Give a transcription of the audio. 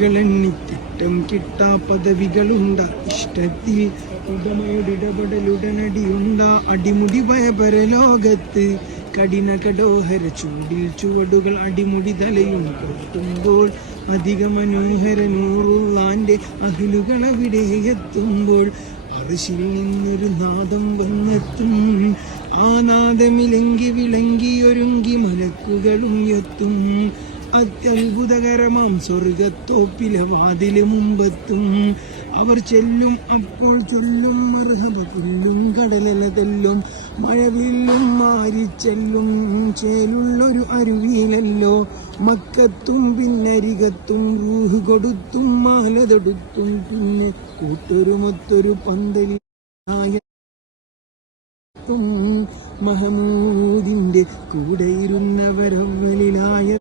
ിട്ടം കിട്ടാ പദവികളുണ്ട ഇഷ്ടത്തിൽ ഉടമയുടെ ഇടപെടലുടനടിയുണ്ട അടിമുടി ഭയപരലോകത്ത് കഠിന കടോഹര ചൂടിൽ ചുവടുകൾ അടിമുടി തലയും കെട്ടുമ്പോൾ അധിക മനോഹര നൂറുള്ളാന്റെ അഹിലുകളവിടെ എത്തുമ്പോൾ അർശിൽ നിന്നൊരു നാദം വന്നെത്തും. ആ നാദമിലെങ്കി വിളങ്കിയൊരുങ്ങി മലക്കുകളും എത്തും. അത്യത്ഭുതകരമാം സ്വർഗത്തോപ്പിലെ വാതില് മുമ്പെത്തും. അവർ ചെല്ലും, അപ്പോൾ ചൊല്ലും മർഹബ പുല്ലും കടലതെല്ലും മഴവില്ലും മാരിച്ചെല്ലും ചേലുള്ളൊരു അരുവിയിലല്ലോ. മക്കത്തും പിന്നരികത്തും റൂഹ് കൊടുത്തും മാലതെടുത്തും പിന്നെ കൂട്ടൊരുമൊത്തൊരു പന്തലിനായ മഹമൂദിന്റെ കൂടെയിരുന്നവരവലിലായ